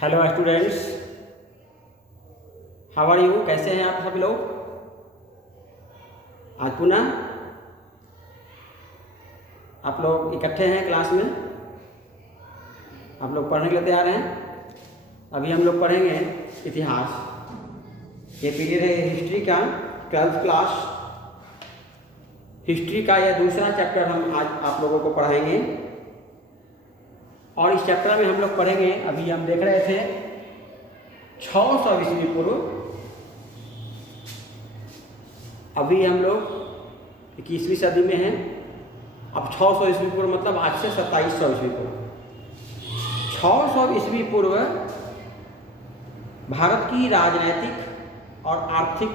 Hello students, how are you? कैसे हैं आप सभी लोग? आज पुनः आप लोग इकट्ठे हैं क्लास में। आप लोग पढ़ने के लिए तैयार हैं? अभी हम लोग पढ़ेंगे इतिहास। ये पीरियड है हिस्ट्री का, 12th क्लास हिस्ट्री का यह दूसरा चैप्टर हम आज आप लोगों को पढ़ाएंगे। और इस चैप्टर में हम लोग पढ़ेंगे, अभी हम देख रहे थे 600 ईस्वी पूर्व। अभी हम लोग 21वीं सदी में हैं। अब 600 ईस्वी पूर्व मतलब आज से 2700 ईस्वी पूर्व। 600 ईस्वी पूर्व भारत की राजनीतिक और आर्थिक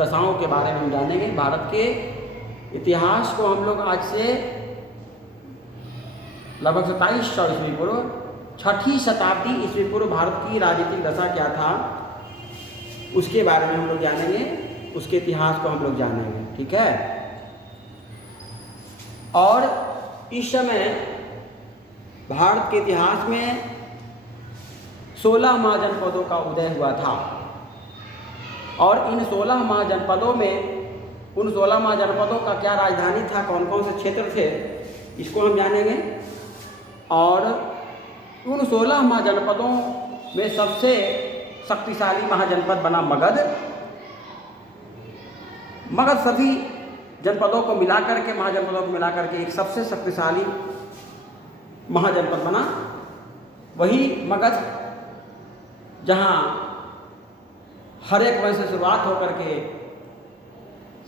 दशाओं के बारे में हम जानेंगे। भारत के इतिहास को हम लोग आज से लगभग 2700 ईस्वी पूर्व, 6ठी शताब्दी ईस्वी पूर्व भारत की राजनीतिक दशा क्या था उसके बारे में हम लोग जानेंगे। उसके इतिहास को हम लोग जानेंगे, ठीक है। और इस समय भारत के इतिहास में 16 महाजनपदों का उदय हुआ था। और इन 16 महाजनपदों में, उन 16 महाजनपदों का क्या राजधानी था, कौन कौन से क्षेत्र थे, इसको हम जानेंगे। और उन 16 महाजनपदों में सबसे शक्तिशाली महाजनपद बना मगध। मगध सभी जनपदों को मिलाकर के, महाजनपदों को मिलाकर के एक सबसे शक्तिशाली महाजनपद बना। वही मगध जहाँ हर एक वंश से शुरुआत होकर के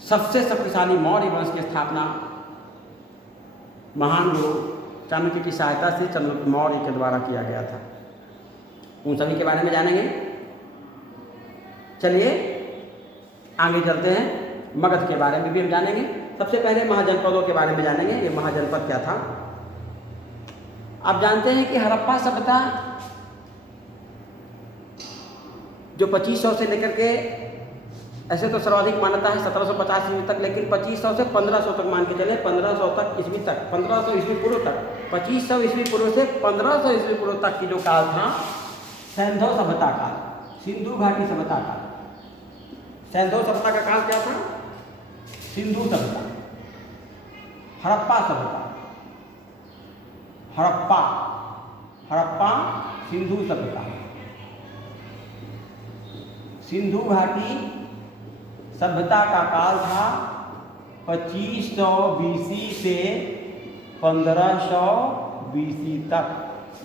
सबसे शक्तिशाली मौर्य वंश की स्थापना महान लोग चाणक्य की सहायता से चंद्रगुप्त मौर्य के द्वारा किया गया था। उन सभी के बारे में जानेंगे। चलिए आगे चलते हैं। मगध के बारे में भी हम जानेंगे। सबसे पहले महाजनपदों के बारे में जानेंगे। ये महाजनपद क्या था? आप जानते हैं कि हड़प्पा सभ्यता जो 2500 से लेकर के, ऐसे तो सर्वाधिक मान्यता है 1750 ईस्वी तक, लेकिन 2500 से 1500 तक मान के चले, 1500 तक ईस्वी तक, 1500 ईस्वी पूर्व तक, 2500 ईस्वी पूर्व से 1500 ईस्वी पूर्व तक की जो काल था, सैंधव सभ्यता काल, सिंधु घाटी सभ्यता काल। सैंधव सभ्यता का काल क्या था? सिंधु सभ्यता, हड़प्पा सभ्यता, हड़प्पा सिंधु सभ्यता। सिंधु घाटी सभ्यता का काल था 2500 BC से 1500 BC तक।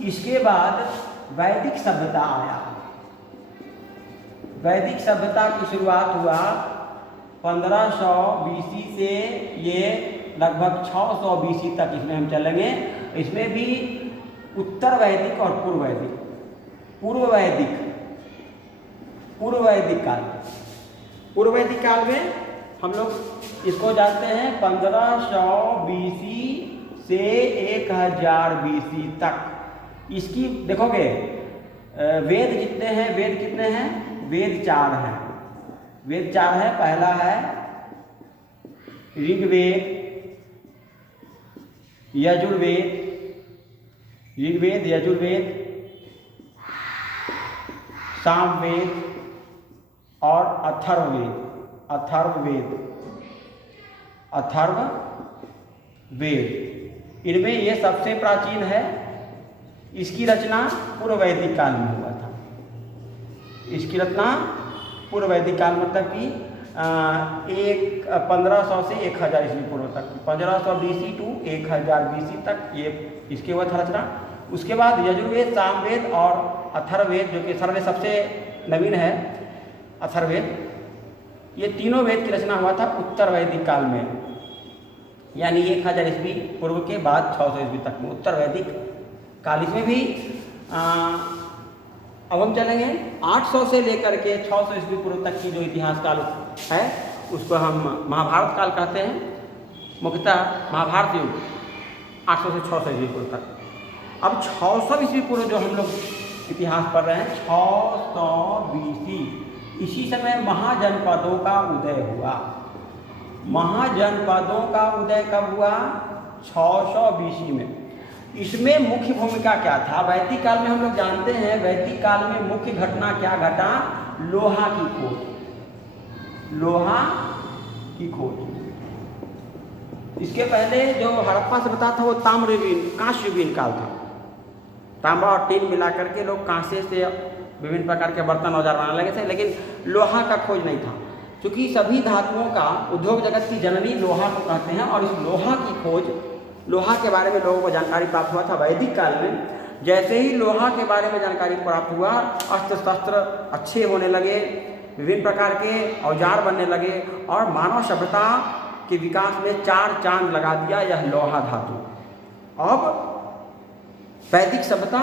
इसके बाद वैदिक सभ्यता आया। वैदिक सभ्यता की शुरुआत हुआ 1500 BC से ये लगभग 600 BC तक इसमें हम चलेंगे। इसमें भी उत्तर वैदिक और पूर्व वैदिक, पूर्व वैदिक काल में हम लोग इसको जानते हैं 1500 BC से 1000 BC तक। इसकी देखोगे वेद कितने हैं? वेद 4 हैं। वेद 4 है। पहला है ऋग्वेद, यजुर्वेद, सामवेद और अथर्ववेद। इनमें ये सबसे प्राचीन है। इसकी रचना पूर्व वैदिक काल में हुआ था। इसकी रचना पूर्व वैदिक काल मतलब कि 1500 से 1000 ईस्वी पूर्व तक, 1500 BC टू 1000 BC तक ये इसके हुआ था रचना। उसके बाद यजुर्वेद, सामवेद और अथर्ववेद, जो कि सर्व सबसे नवीन है अथर्ववेद, ये तीनों वेद की रचना हुआ था उत्तर वैदिक काल में, यानी 1000 ईस्वी पूर्व के बाद 600 ईस्वी तक में उत्तर वैदिक काल। इसमें भी अब हम चलेंगे 800 से लेकर के 600 ईस्वी पूर्व तक की जो इतिहास काल है उसको हम महाभारत काल कहते हैं। मुख्यतः महाभारत युग 800 से 600 ईस्वी पूर्व तक। अब 600 ईस्वी पूर्व जो हम लोग इतिहास पढ़ रहे हैं, 600 BC, इसी समय महाजनपदों का उदय हुआ। महाजनपदों का उदय कब हुआ? 600 BC में। इसमें मुख्य भूमिका क्या था? वैदिक काल में हम लोग जानते हैं, वैदिक काल में मुख्य घटना क्या घटा? लोहा की खोज, लोहा की खोज। इसके पहले जो हड़प्पा सभ्यता था वो ताम्रयुगीन, कांस्ययुगीन काल था। तांबा और टीन मिला करके लोग कांसे से विभिन्न प्रकार के बर्तन औजार बनाने लगे थे, लेकिन लोहा का खोज नहीं था। क्योंकि सभी धातुओं का उद्योग जगत की जननी लोहा को कहते हैं, और इस लोहा की खोज, लोहा के बारे में लोगों को जानकारी प्राप्त हुआ था वैदिक काल में। जैसे ही लोहा के बारे में जानकारी प्राप्त हुआ, अस्त्र शस्त्र अच्छे होने लगे, विभिन्न प्रकार के औजार बनने लगे, और मानव सभ्यता के विकास में 4 चांद लगा दिया यह लोहा धातु। अब वैदिक सभ्यता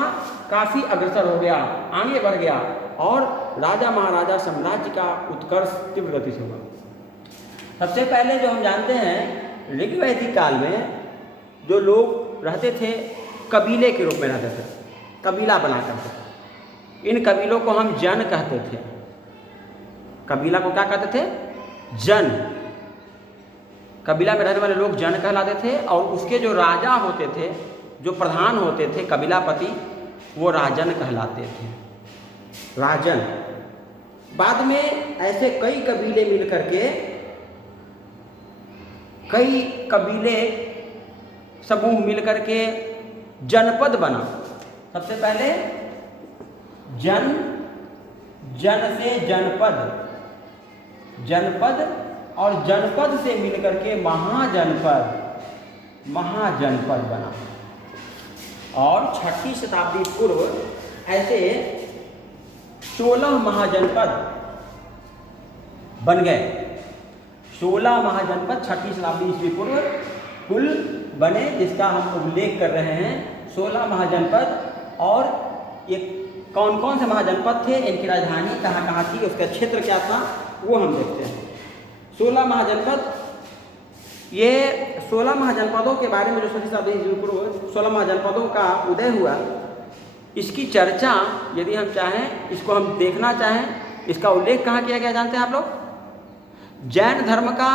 काफ़ी अग्रसर हो गया, आगे बढ़ गया, और राजा महाराजा साम्राज्य का उत्कर्ष तीव्र गति से हुआ। सबसे पहले जो हम जानते हैं, ऋग्वैदिक काल में जो लोग रहते थे कबीले के रूप में रहते थे, कबीला बना करते थे। इन कबीलों को हम जन कहते थे। कबीला को क्या कहते थे? जन। कबीला में रहने वाले लोग जन कहलाते थे, और उसके जो राजा होते थे, जो प्रधान होते थे, कबीलापति, वो राजन कहलाते थे, राजन। बाद में ऐसे कई कबीले मिल करके, कई कबीले समूह मिल करके जनपद बना। सबसे पहले जन, जन से जनपद, जनपद, और जनपद से मिल करके महाजनपद, महाजनपद बना। और 6ठी शताब्दी पूर्व ऐसे 16 महाजनपद बन गए। 16 महाजनपद 6ठी शताब्दी ईस्वी पूर्व कुल बने, जिसका हम उल्लेख कर रहे हैं 16 महाजनपद। और ये कौन कौन से महाजनपद थे, इनकी राजधानी कहाँ कहाँ थी, उसका क्षेत्र क्या था, वो हम देखते हैं। 16 महाजनपद, ये 16 महाजनपदों के बारे में जो 6ठी शताब्दी ईस्वी पूर्व 16 महाजनपदों का उदय हुआ, इसकी चर्चा यदि हम चाहें, इसको हम देखना चाहें, इसका उल्लेख कहाँ किया गया जानते हैं आप लोग? जैन धर्म का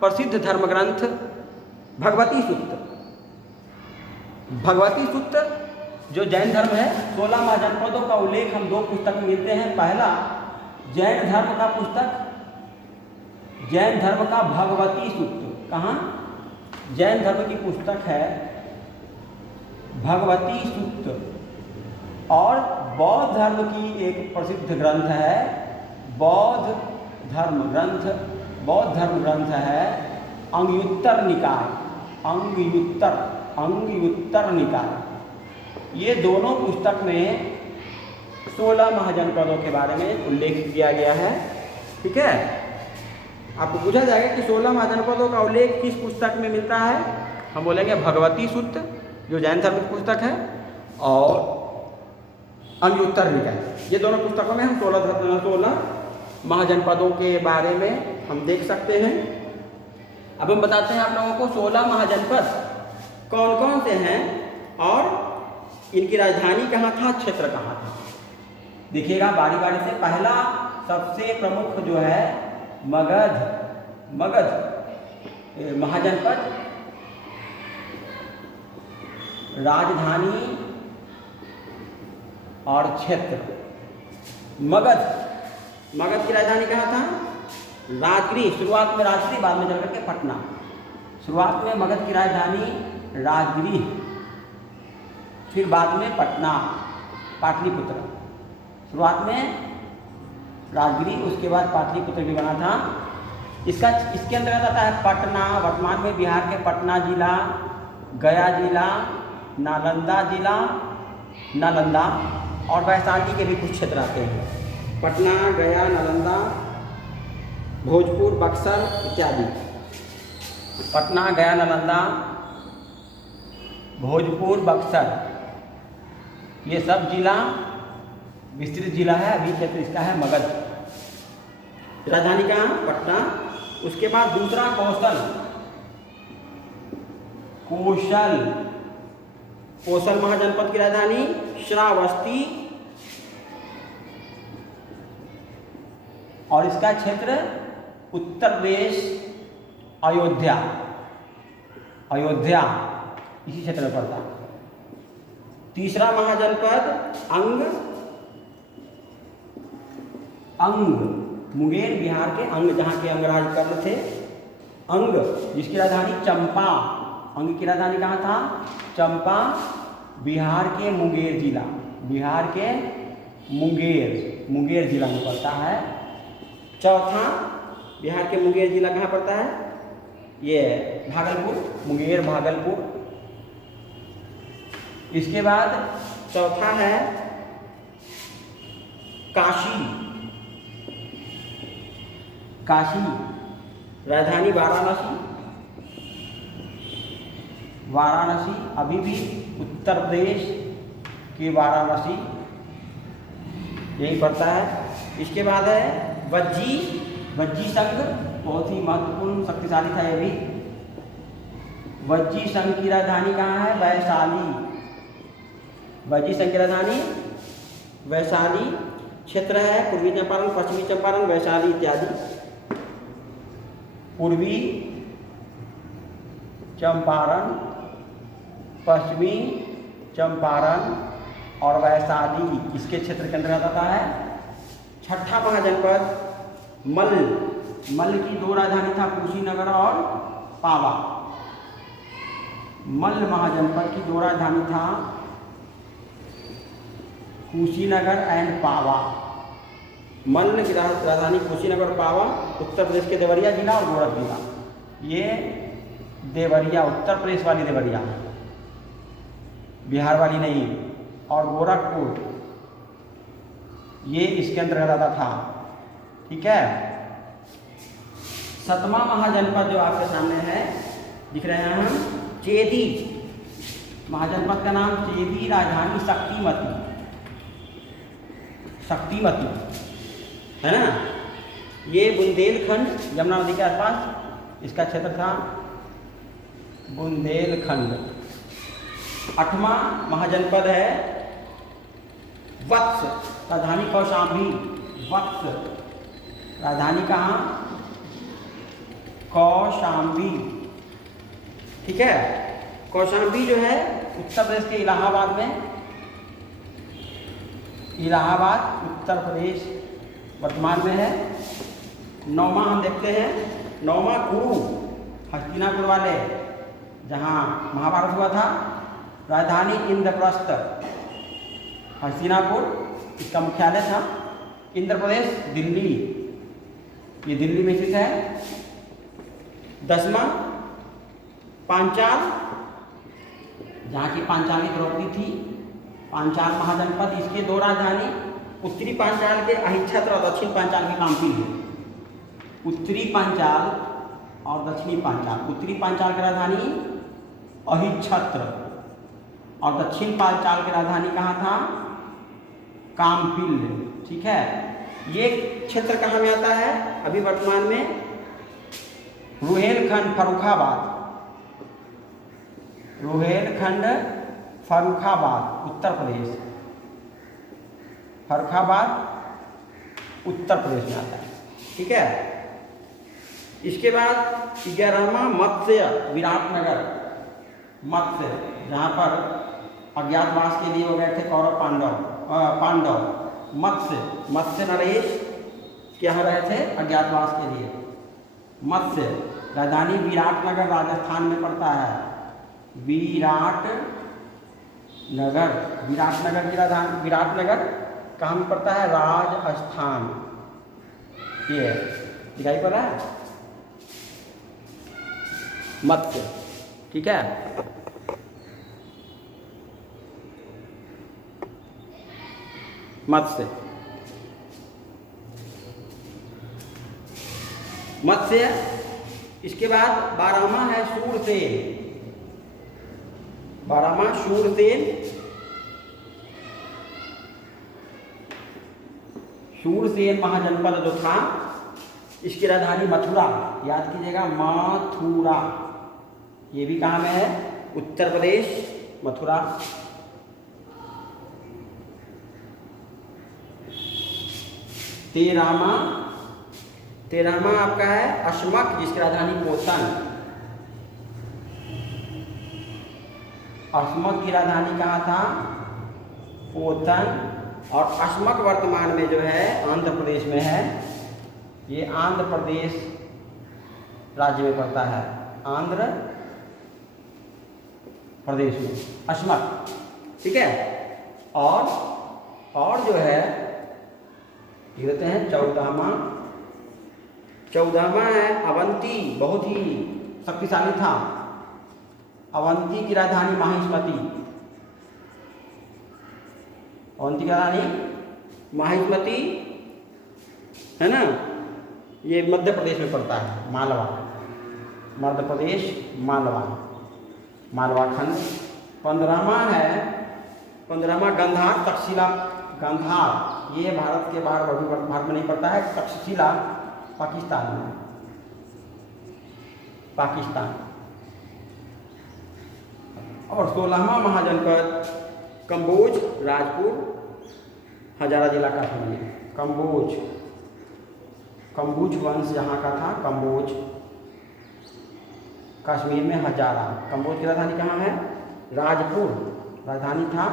प्रसिद्ध धर्म ग्रंथ भगवती सूत्र। भगवती सूत्र जो जैन धर्म है, 16 महाजनपदों का उल्लेख हम 2 पुस्तक में मिलते हैं। पहला जैन धर्म का पुस्तक, जैन धर्म का भगवती सूत्र। कहाँ? जैन धर्म की पुस्तक है भगवती सूत्र। और बौद्ध धर्म की एक प्रसिद्ध ग्रंथ है बौद्ध धर्म ग्रंथ। बौद्ध धर्म ग्रंथ है अंगुत्तर निकाय, अंगुत्तर निकाय। ये दोनों पुस्तक में 16 महाजनपदों के बारे में उल्लेख किया गया है। ठीक है, आपको पूछा जाएगा कि 16 महाजनपदों का उल्लेख किस पुस्तक में मिलता है? हम बोलेंगे भगवती सूत्र जो जैन धर्म की पुस्तक है, और अंगुत्तर निकाय। ये दोनों पुस्तकों में हम 16 महाजनपदों के बारे में हम देख सकते हैं। अब हम बताते हैं आप लोगों को 16 महाजनपद कौन कौन से हैं और इनकी राजधानी कहाँ था, क्षेत्र कहाँ था। देखिएगा बारी बारी से। पहला सबसे प्रमुख जो है मगध, मगध महाजनपद, राजधानी और क्षेत्र। मगध, मगध की राजधानी कहाँ था? राजगृह। शुरुआत में राजगृह, बाद में चलकर के पटना। शुरुआत में मगध की राजधानी राजगृह, फिर बाद में पटना, पाटलिपुत्र। शुरुआत में राजगृह, उसके बाद पाटलिपुत्र भी बना था। इसके अंतर्गत आता है पटना। वर्तमान में बिहार के पटना जिला, गया जिला, नालंदा जिला, नालंदा और वैशाली के भी कुछ क्षेत्र आते हैं। पटना, गया, नालंदा, भोजपुर, बक्सर इत्यादि। पटना, गया, नालंदा, भोजपुर, बक्सर, ये सब जिला विस्तृत जिला है। अभी क्षेत्र इसका है मगध। राजधानी कहाँ? पटना। उसके बाद दूसरा कौशल, कौशल, कौशल महाजनपद की राजधानी श्रावस्ती और इसका क्षेत्र उत्तर प्रदेश, अयोध्या, अयोध्या इसी क्षेत्र में पड़ता है। तीसरा महाजनपद अंग, मुंगेर बिहार के अंग, जहाँ के अंगराज कर्ण थे। अंग जिसकी राजधानी चंपा, अंग की राजधानी कहाँ था? चंपा, बिहार के मुंगेर जिला, बिहार के मुंगेर जिला में पड़ता है। चौथा बिहार के मुंगेर जिला कहाँ पड़ता है? ये भागलपुर, मुंगेर भागलपुर। इसके बाद चौथा है काशी, राजधानी वाराणसी, अभी भी उत्तर प्रदेश की वाराणसी यही पड़ता है। इसके बाद है वज्जी संघ, बहुत ही महत्वपूर्ण शक्तिशाली था ये भी। वज्जी संघ की राजधानी कहाँ है? वैशाली, वज्जी संघ की राजधानी वैशाली क्षेत्र है। पूर्वी चंपारण, पश्चिमी चंपारण, वैशाली इत्यादि। पूर्वी चंपारण, पश्चिमी चंपारण और वैशाली इसके क्षेत्र के अंतर्गत आता है। छठा महाजनपद मल्ल की दो राजधानी था, कुशीनगर और पावा। मल्ल महाजनपद की दो राजधानी था, कुशीनगर एंड पावा। मल्ल की राजधानी कुशीनगर और पावा, उत्तर प्रदेश के देवरिया जिला और गोरख जिला। ये देवरिया, उत्तर प्रदेश वाली देवरिया, बिहार वाली नहीं। और गोरखपुर ये इसके अंतर्गत आता था। ठीक है। सतवां महाजनपद जो आपके सामने है, दिख रहे हैं हम, चेदी। महाजनपद का नाम चेदी, राजधानी शक्तिमती है ना। ये बुंदेलखंड, यमुना नदी के आसपास इसका क्षेत्र था, बुंदेलखंड। 8वां महाजनपद है वत्स, राजधानी कौशाम्बी। वत्स राजधानी कहाँ? कौशाम्बी। ठीक है। कौशाम्बी जो है उत्तर प्रदेश के इलाहाबाद में, इलाहाबाद उत्तर प्रदेश वर्तमान में है। 9वां हम देखते हैं, 9वां कुरु, हस्तिनापुर वाले, जहाँ महाभारत हुआ था। राजधानी इंद्रप्रस्थ, हस्तिनापुर इसका मुख्यालय था। इंद्र प्रदेश दिल्ली, ये दिल्ली में स्थित है। 10वां पांचाल, जहाँ की पांचाली द्रौपदी थी। पांचाल महाजनपद, इसके दो राजधानी, उत्तरी पांचाल के अहिच्छत्र और दक्षिण पांचाल के कामपिल है। उत्तरी पांचाल और दक्षिणी पांचाल। उत्तरी पांचाल की राजधानी अहिच्छत्र और दक्षिण पांचाल की राजधानी कहाँ था? कामपिल। ठीक है। ये क्षेत्र कहाँ में आता है अभी वर्तमान में? रुहेलखंड फर्रुखाबाद, रुहेलखंड फर्रुखाबाद उत्तर प्रदेश, फर्रुखाबाद उत्तर प्रदेश में आता है। ठीक है। इसके बाद 11वां मत्स्य, विराटनगर। मत्स्य, जहाँ पर अज्ञातवास के लिए हो गए थे कौरव पांडव। मत्स्य नरेश के यहाँ रहे थे अज्ञातवास के लिए। मत्स्य राजधानी विराटनगर, राजस्थान में पड़ता है। विराटनगर की राजधानी, विराटनगर कहाँ में पड़ता है? राजस्थान। ये दिखाई पड़ रहा है मत्स्य। ठीक है। मत्स्य इसके बाद 12वां है शूरसेन। 12वां शूरसेन महाजनपद जो था, इसकी राजधानी मथुरा, याद कीजिएगा, मथुरा। ये भी कहाँ में है? उत्तर प्रदेश, मथुरा। तेरहवां आपका है अश्मक, जिसकी राजधानी पोतन। अश्मक की राजधानी कहाँ था? पोतन। और अश्मक वर्तमान में जो है आंध्र प्रदेश में है। ये आंध्र प्रदेश राज्य में पड़ता है, आंध्र प्रदेश में अश्मक, ठीक है। और जो है ये कहते हैं 14वां है अवंती, बहुत ही शक्तिशाली था। अवंती की राजधानी माहिष्मती, अवंती की राजधानी माहिष्मती है ना, ये मध्य प्रदेश में पड़ता है, मालवा, मध्य प्रदेश, मालवा खंड। 15वां गंधार तक्षशिला, गंधार ये भारत के बाहर, भारत में नहीं पड़ता है, तक्षशिला पाकिस्तान में, पाकिस्तान। और 16वां महाजनपद कंबोज, राजपुर, हजारा जिला कश्मीर में। कंबोज वंश जहाँ का था, कंबोज कश्मीर में हजारा। कंबोज की राजधानी कहाँ है? राजपुर, राजधानी था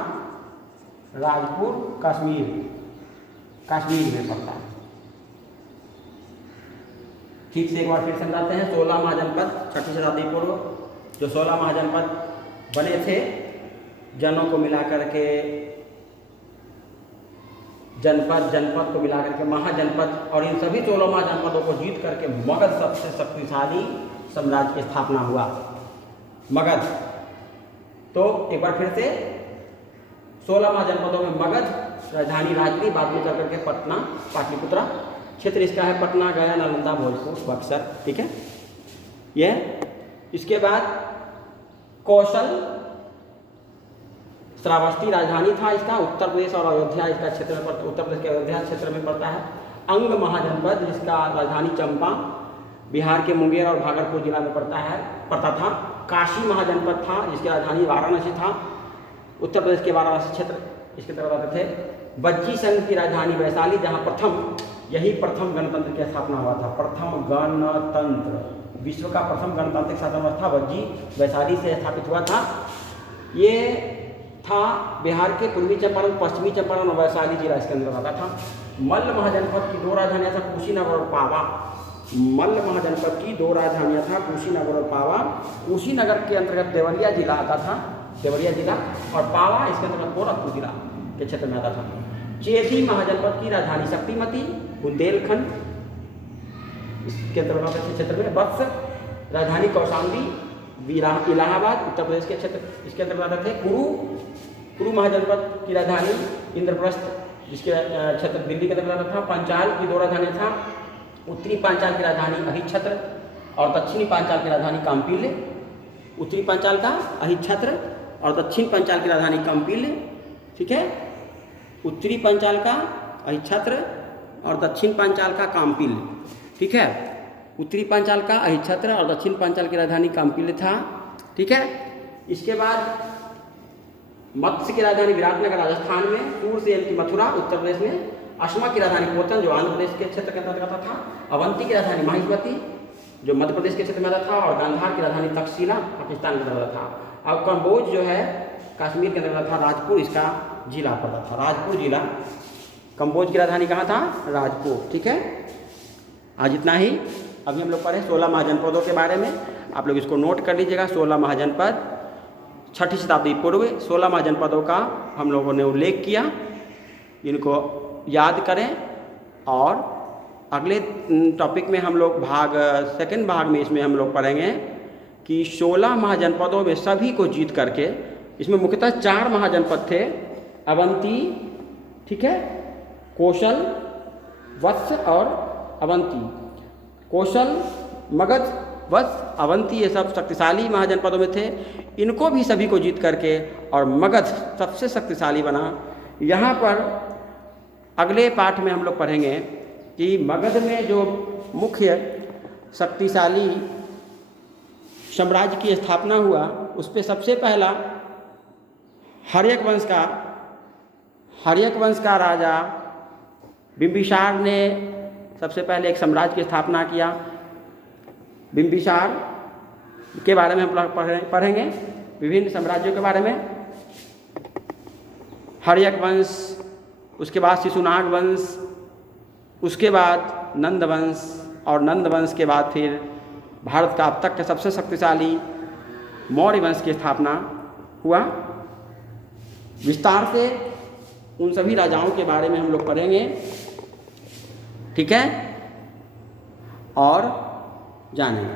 राजपुर, कश्मीर में पड़ता है। ठीक से एक बार फिर समझाते हैं। 16 महाजनपद 6ठी शताब्दी पूर्व जो 16 महाजनपद बने थे, जनों को मिलाकर के जनपद को मिलाकर के महाजनपद, और इन सभी 16 महाजनपदों को जीत करके मगध सबसे शक्तिशाली साम्राज्य की स्थापना हुआ, मगध। तो एक बार फिर से 16 महाजनपदों में मगध, राजधानी राजगीर, बाद में चल करके पटना, पाटलिपुत्रा, क्षेत्र इसका है पटना, गया, नालंदा, भोजपुर, बक्सर, ठीक है। यह इसके बाद कौशल, श्रावस्ती राजधानी था इसका, उत्तर प्रदेश और अयोध्या इसका क्षेत्र में पड़ता, उत्तर प्रदेश के अयोध्या क्षेत्र में पड़ता है। अंग महाजनपद जिसका राजधानी चंपा, बिहार के मुंगेर और भागलपुर जिला में पड़ता था। काशी महाजनपद था जिसकी राजधानी वाराणसी था, उत्तर प्रदेश के वाराणसी क्षेत्र इसके तरफ आते थे। बज्जी संघ की राजधानी वैशाली, जहाँ प्रथम गणतंत्र की स्थापना हुआ था। प्रथम गणतंत्र, विश्व का प्रथम गणतांत्रिक शासन व्यवस्था बज्जी वैशाली से स्थापित हुआ था। ये था बिहार के पूर्वी चंपारण, पश्चिमी चंपारण और वैशाली जिला इसके अंदर आता था। मल्ल महाजनपद की 2 राजधानियाँ था, कुशीनगर और पावा। मल्ल महाजनपद की 2 राजधानियाँ था, कुशीनगर और पावा। कुशीनगर के अंतर्गत देवरिया जिला आता था, देवरिया जिला, और पावा इसके अंतर्गत गोरखपुर जिला के क्षेत्र में आता था। चेदी महाजनपद की राजधानी शक्तिमती, बुंदेलखंड इसके अंतर्गत क्षेत्र में। बक्सर राजधानी कौशाम्बी, इलाहाबाद उत्तर प्रदेश के क्षेत्र इसके अंतर्गत आते थे। कुरु महाजनपद की राजधानी इंद्रप्रस्थ जिसके क्षेत्र दिल्ली के अंतर्गत था। पंचाल की 2 राजधानियाँ था, उत्तरी पांचाल की राजधानी अहिच्छत्र और दक्षिणी पांचाल की राजधानी काम्पिल्य। उत्तरी पांचाल का अहिच्छत्र और दक्षिण पांचाल की राजधानी काम्पिल्य, ठीक है। उत्तरी पांचाल का अहिच्छत्र और दक्षिण पांचाल का काम्पिल्य, ठीक है। उत्तरी पांचाल का अहिच्छत्र और दक्षिण पांचाल की राजधानी काम्पिल्य था, ठीक है। इसके बाद मत्स्य की राजधानी विराटनगर राजस्थान में, सूरसेन की मथुरा उत्तर प्रदेश में, अश्मक की राजधानी पोतन जो आंध्र प्रदेश के क्षेत्र के अंतर्गत था, अवंती की राजधानी माहिष्मती जो मध्य प्रदेश के क्षेत्र में आता था, और गांधार की राजधानी तक्षशिला पाकिस्तान के अंतर्गत था। और कंबोज जो है कश्मीर के अंतर्गत था, राजपुर इसका जिला पड़ता था, राजपुर जिला। कंबोज की राजधानी कहाँ था? राजपुर, ठीक है। आज इतना ही। अभी हम लोग पढ़े 16 महाजनपदों के बारे में, आप लोग इसको नोट कर लीजिएगा। 16 महाजनपद 6ठी शताब्दी पूर्व 16 महाजनपदों का हम लोगों ने उल्लेख किया, इनको याद करें। और अगले टॉपिक में हम लोग सेकंड भाग में इसमें हम लोग पढ़ेंगे कि 16 महाजनपदों में सभी को जीत करके, इसमें मुख्यतः 4 महाजनपद थे, अवंती, ठीक है, कौशल, वत्स और अवंती। कौशल, मगध, वत्स, अवंती ये सब शक्तिशाली महाजनपदों में थे। इनको भी सभी को जीत करके और मगध सबसे शक्तिशाली बना। यहाँ पर अगले पाठ में हम लोग पढ़ेंगे कि मगध में जो मुख्य शक्तिशाली साम्राज्य की स्थापना हुआ, उस पर सबसे पहला हर्यक वंश का राजा बिंबिसार ने सबसे पहले एक साम्राज्य की स्थापना किया। बिंबिसार के बारे में हम लोग पढ़ेंगे। विभिन्न साम्राज्यों के बारे में। हर्यक वंश, उसके बाद शिशुनाग वंश, उसके बाद नंद वंश, और नंद वंश के बाद फिर भारत का अब तक का सबसे शक्तिशाली मौर्य वंश की स्थापना हुआ। विस्तार से उन सभी राजाओं के बारे में हम लोग पढ़ेंगे, ठीक है, और जानेंगे।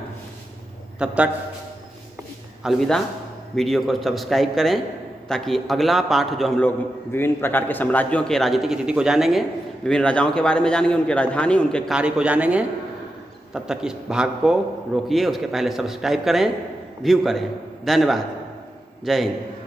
तब तक अलविदा। वीडियो को सब्सक्राइब करें ताकि अगला पाठ जो हम लोग विभिन्न प्रकार के साम्राज्यों के राजनीतिक स्थिति को जानेंगे, विभिन्न राजाओं के बारे में जानेंगे, उनके राजधानी, उनके कार्य को जानेंगे। तब तक इस भाग को रोकिए, उसके पहले सब्सक्राइब करें, व्यू करें। धन्यवाद। जय हिंद।